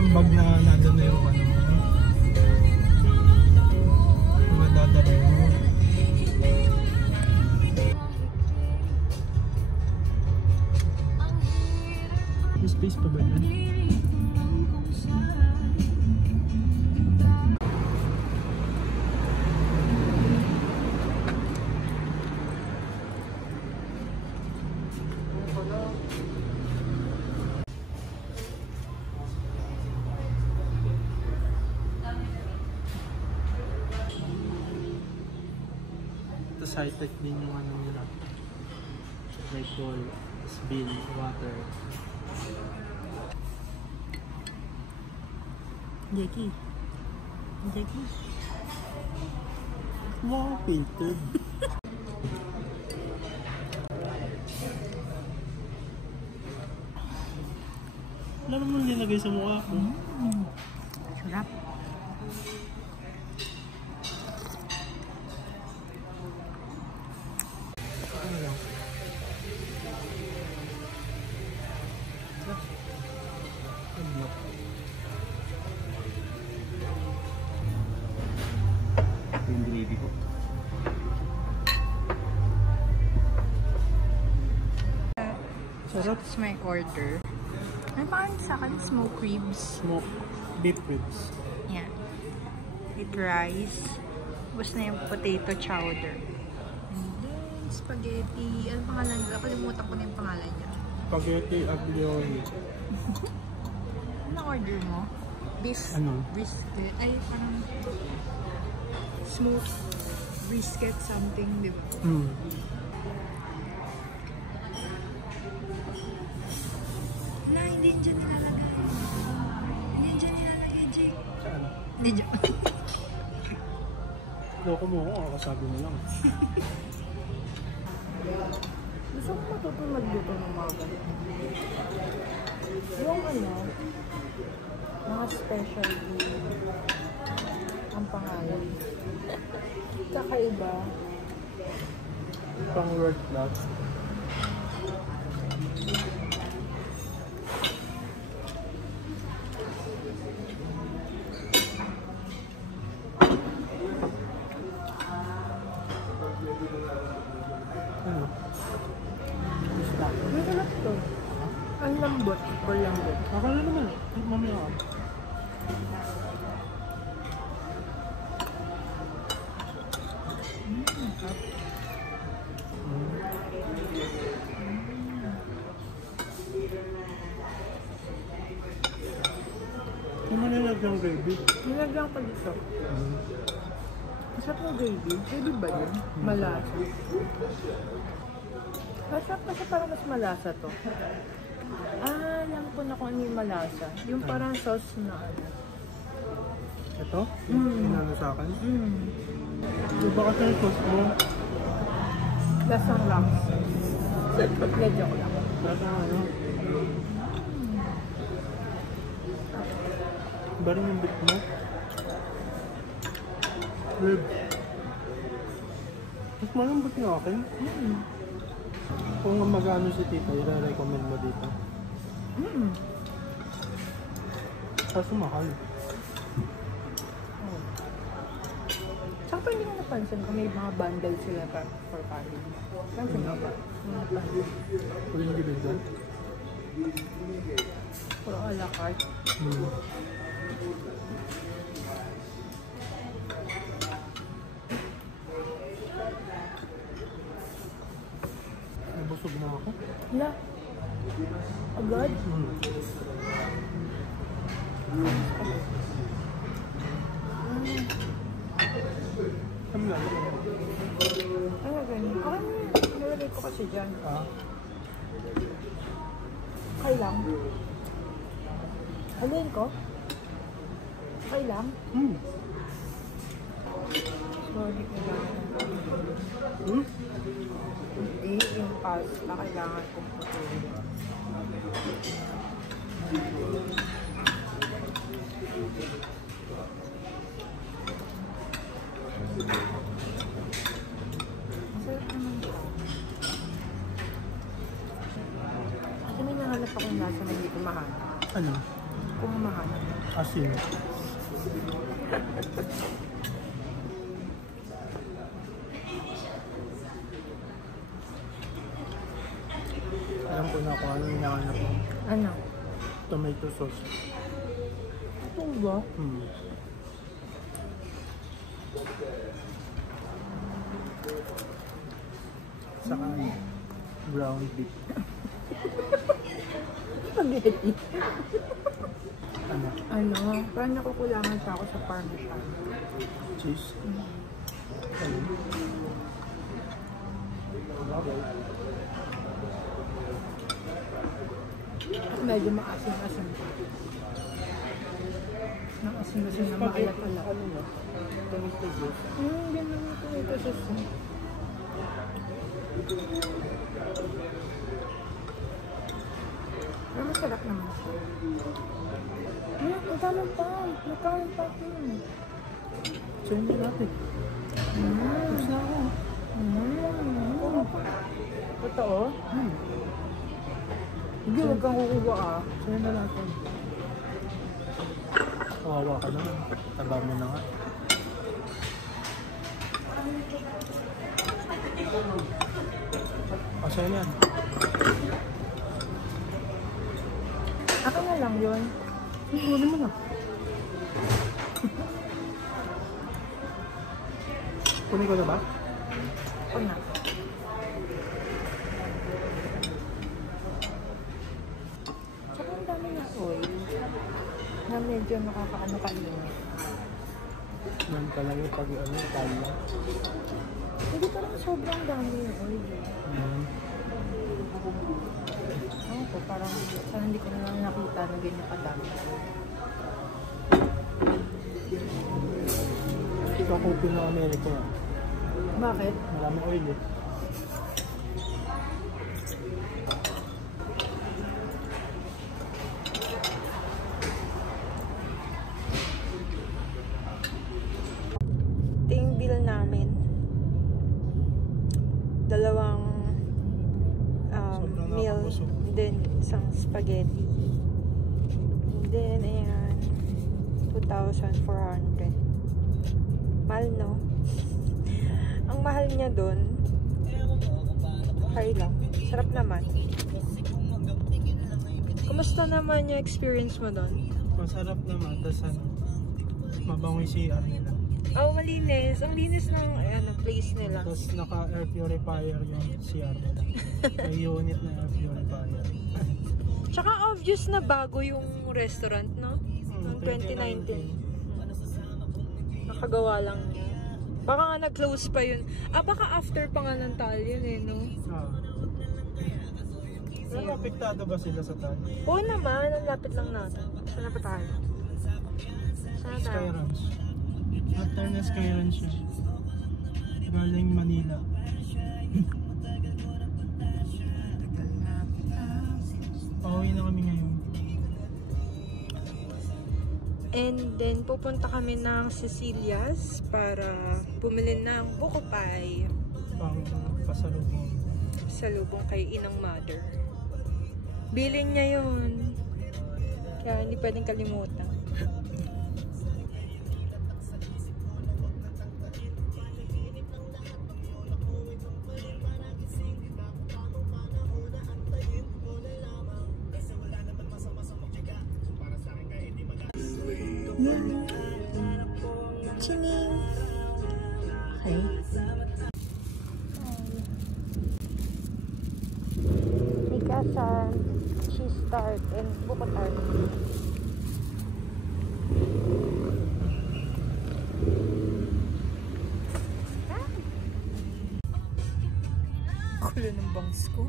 isang bag na nandun na yung ano. Madadali mo. May space pa ba yun? Tapos high-tech din yung ano nila. Like wall, bill, water. Jackie. Jackie. Wow, painted. Wala naman nilagay sa mukha ko. Sarap. Yung gravy ko. Sarap. It's my order. Ano pa sa akin? Smoked ribs. Smoked beef ribs. Yeah. With rice. Tapos na yung potato chowder. And then, spaghetti. Ano pangalan? Nakalimutan ko na yung pangalan niya. Spaghetti aglio-olio. Ano order mo? Beef Ano? brisket. Ay, parang smoked brisket something, di ba? Na, hindi dyan nilalagay. Hindi dyan nilalagay, Jake. Saan? Hindi dyan. Loko mo ako, kakasabi mo lang. Gusto ko matuto magluto ng mga ganito. Yung ano, mga specialty ang pangalan. Kakaiba. Pang world class. Ano? Basta. Masarap to. Ang lambot. Super lambot. Akala naman. Mamaya ka. Ano nilagyan ng gravy? Nilagyan ko dito. Masarap ng gravy. Gravy ba yun? Malasa. Masarap kasi parang mas malasa to. Ah, alam ko na kung ano yung malasa. Yung parang sauce na ano. Ito? Inano sa akin? Diba kasi yung sauce mo? Lasang lang. Medyo ko lang. Lasang ano? Iba rin yung beef mo? Rib. Mas malambot yung akin. Kung mag-ano si tita, i-recommend mo dito. Kaso mahal. Saka hindi ko napansin kung may mga bundle sila for family. Pansin mo ba? Mga bundle. Pwede nyo gilid Puro a la carte. Nabusog na ako. Wala. Agad? Kami lang. Ano ganyan? Okay na. Nalagay ko kasi dyan. Okay lang. Alin ko? Okay lang? Sorry ko lang. Hindi, yung pasta kailangan kong putulin. Masarap naman siya. Kasi may nahanap akong lasa na hindi ko mahanap. Ano? Kung mahal. Asin. Alam ko na kung ano yung hinahanap mo. Ano? Tomato sauce. Ito ba? Saka brown beef. Spaghetti. Ano? Ano? Parang nakukulangan pa ako sa parmesan. Cheese. Ano? Medyo maasim-asim pa. Maasim-asim na maalat-alat. Ano na? Tomato sauce. Ganun ito. Ito sauce. Pero masarap naman siya. Magkano pa? Magkano pa? Saan na natin? Tapos na ako. Totoo? Hindi, huwag kang kukuha ah. Saan na natin? Kawawa ka naman. Taba mo na nga. Asa yan? Akin na lang yun. Ano mo na? Kunin ko na ba? O na. Tsaka ang dami na oil. Na medyo nakakaano kainit. Yan talaga pag ano, tala. Hindi parang sobrang dami yung oil. Ako, parang sana hindi ko na lang nakita na ganyan kadami. Ikaw kopi ng Amerika. Bakit? Maraming oil eh. Ito yung bill namin. Dalawang meal, then isang spaghetti. Then, ayan, 2,400. Mahal, no? Ang mahal niya dun, okay lang. Sarap naman. Kumusta naman yung experience mo dun? Masarap naman. Tapos ano, mabangoy CR nila. Oh, malinis. Ang linis ng ano, place nila. Tapos naka-air purifier yung CR nila. May unit na air purifier. Tsaka obvious na bago yung restaurant, no? Noong 2019. Nakagawa lang niya. Baka nga nag-close pa yun. Baka after pa nga ng tal yun eh, no? Pero apektado ba sila sa tal? Oo naman, ang lapit lang natin. Saan na pa tayo? Saan na tayo? Sky Ranch. After na Sky Ranch siya. Galing Manila. Pauwi na kami ngayon. And then, pupunta kami ng Cecilia's para bumili ng buko pie. Pang pasalubong. Salubong kay Inang Mother. Bilin niya yun. Kaya hindi pwedeng kalimutan. Chining! Okay. Migasan, cheese tart, and buko tart. Kulo ng bangs ko.